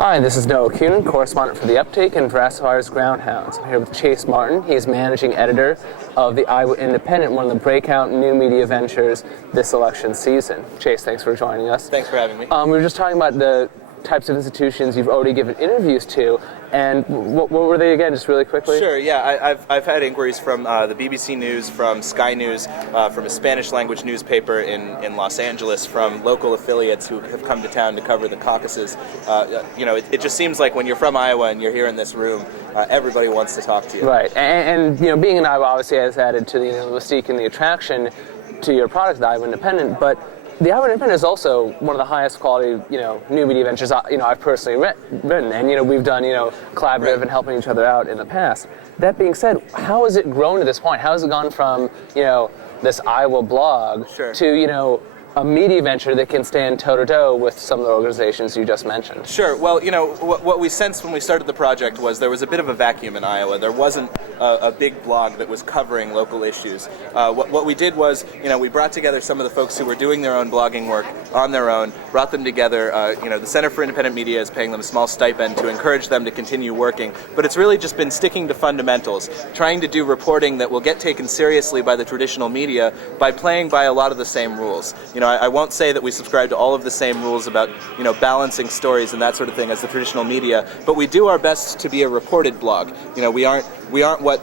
Hi, this is Noah Kunin, correspondent for the UpTake and Brassfire's Groundhounds. I'm here with Chaise Martyn. He is managing editor of the Iowa Independant, one of the breakout new media ventures this election season. Chaise, thanks for joining us. Thanks for having me. We were just talking about the types of institutions you've already given interviews to, and what were they again, just really quickly? Sure, yeah, I've had inquiries from the BBC News, from Sky News, from a Spanish language newspaper in Los Angeles, from local affiliates who have come to town to cover the caucuses. It just seems like when you're from Iowa and you're here in this room, everybody wants to talk to you. Right, and being in Iowa obviously has added to the mystique and the attraction to your product, the Iowa Independent, but the Iowa Independent is also one of the highest quality, new media ventures, I've personally written, and, we've done, collaborative and helping each other out in the past. That being said, how has it grown to this point? How has it gone from, this Iowa blog to, a media venture that can stand toe-to-toe with some of the organizations you just mentioned? Sure. Well, what we sensed when we started the project was there was a bit of a vacuum in Iowa. There wasn't a big blog that was covering local issues. What we did was, we brought together some of the folks who were doing their own blogging work on their own, brought them together. The Center for Independent Media is paying them a small stipend to encourage them to continue working. But it's really just been sticking to fundamentals, trying to do reporting that will get taken seriously by the traditional media by playing by a lot of the same rules. I won't say that we subscribe to all of the same rules about, balancing stories and that sort of thing as the traditional media, but we do our best to be a reported blog. We aren't what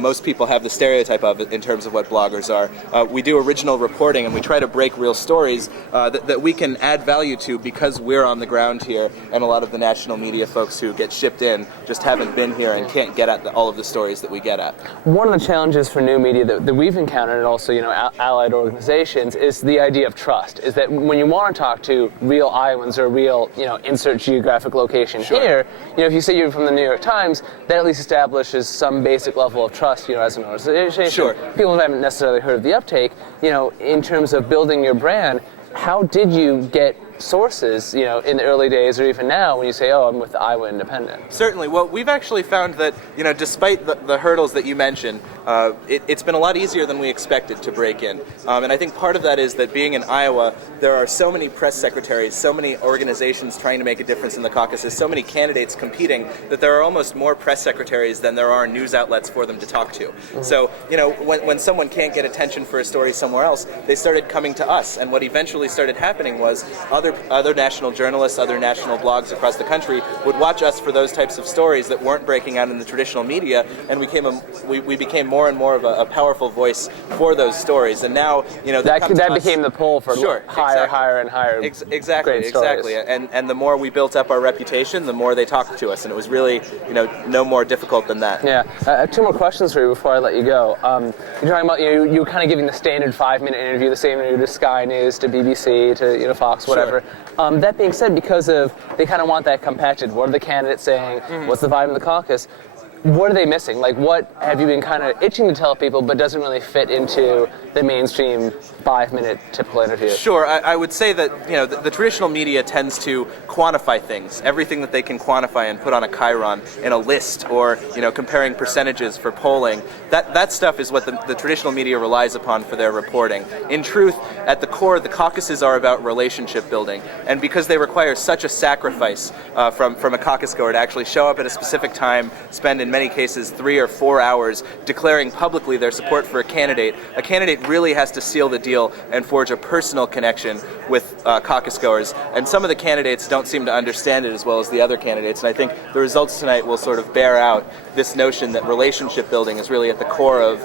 most people have the stereotype of in terms of what bloggers are. We do original reporting, and we try to break real stories that we can add value to because we're on the ground here, and a lot of the national media folks who get shipped in just haven't been here and can't get at all of the stories that we get at. One of the challenges for new media that we've encountered, and also allied organizations, is the idea of trust. Is that when you want to talk to real Iowans or real insert geographic location here, if you say you're from the New York Times, that at least establishes some basic level of trust, as an organization. Sure. People haven't necessarily heard of the UpTake, in terms of building your brand. How did you get sources, in the early days or even now when you say, I'm with the Iowa Independent? Certainly. Well, we've actually found that, despite the hurdles that you mentioned, it's been a lot easier than we expected to break in. And I think part of that is that being in Iowa, there are so many press secretaries, so many organizations trying to make a difference in the caucuses, so many candidates competing, that there are almost more press secretaries than there are news outlets for them to talk to. Mm-hmm. So, when someone can't get attention for a story somewhere else, they started coming to us. And what eventually started happening was other national journalists, other national blogs across the country would watch us for those types of stories that weren't breaking out in the traditional media, and we became more and more of a powerful voice for those stories. And now, that became the pull for higher and higher. Exactly. And the more we built up our reputation, the more they talked to us, and it was really, no more difficult than that. Yeah. Two more questions for you before I let you go. You're talking about you were kind of giving the standard 5-minute interview, the same interview to Sky News, to BBC, to Fox, whatever. Sure. That being said, because they kind of want that compacted. What are the candidates saying? Mm-hmm. What's the vibe in the caucus? What are they missing? Like, what have you been kind of itching to tell people, but doesn't really fit into the mainstream 5-minute typical interview? Sure. I would say that, the traditional media tends to quantify things, everything that they can quantify and put on a chyron in a list, or, comparing percentages for polling. That stuff is what the traditional media relies upon for their reporting. In truth, at the core, the caucuses are about relationship building. And because they require such a sacrifice from a caucus goer to actually show up at a specific time, spend in many cases 3 or 4 hours declaring publicly their support for a candidate really has to seal the deal and forge a personal connection with caucus goers. And some of the candidates don't seem to understand it as well as the other candidates. And I think the results tonight will sort of bear out this notion that relationship building is really at the core of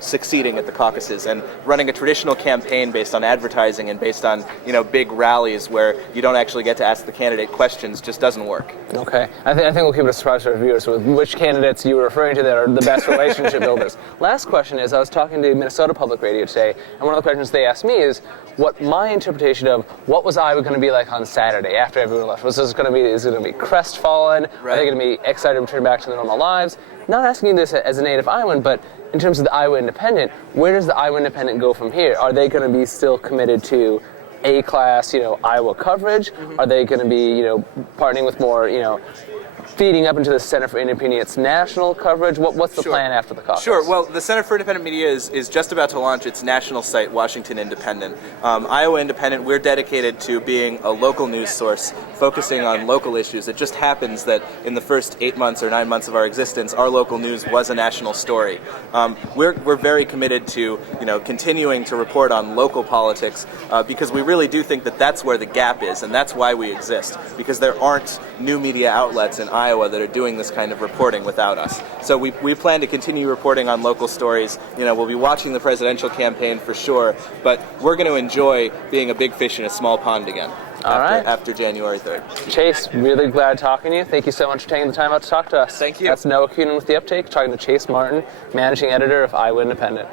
succeeding at the caucuses. And running a traditional campaign based on advertising and based on big rallies where you don't actually get to ask the candidate questions just doesn't work. Okay. I think we'll keep it a surprise for our viewers with which candidates you were referring to that are the best relationship builders. Last question is, I was talking to Minnesota Public Radio today, and one of the questions they asked me is what my interpretation of what was Iowa going to be like on Saturday after everyone left. Is it going to be crestfallen? Right. Are they going to be excited to return back to their normal lives? Not asking you this as a native Iowan, but in terms of the Iowa Independent, where does the Iowa Independent go from here? Are they going to be still committed to A-class, Iowa coverage? Mm-hmm. Are they going to be, partnering with more, feeding up into the Center for Independent Media's national coverage? What's the Sure. plan after the caucus? Sure. Well, the Center for Independent Media is just about to launch its national site, Washington Independent. Iowa Independent, we're dedicated to being a local news source, focusing on local issues. It just happens that in the first 8 months or 9 months of our existence, our local news was a national story. We're very committed to continuing to report on local politics because we really do think that that's where the gap is, and that's why we exist, because there aren't new media outlets in Iowa that are doing this kind of reporting without us. So we plan to continue reporting on local stories. We'll be watching the presidential campaign for sure, but we're going to enjoy being a big fish in a small pond again after January 3rd. Chaise, really glad talking to you. Thank you so much for taking the time out to talk to us. Thank you. That's Noah Kunin with the UpTake, talking to Chaise Martyn, managing editor of Iowa Independent.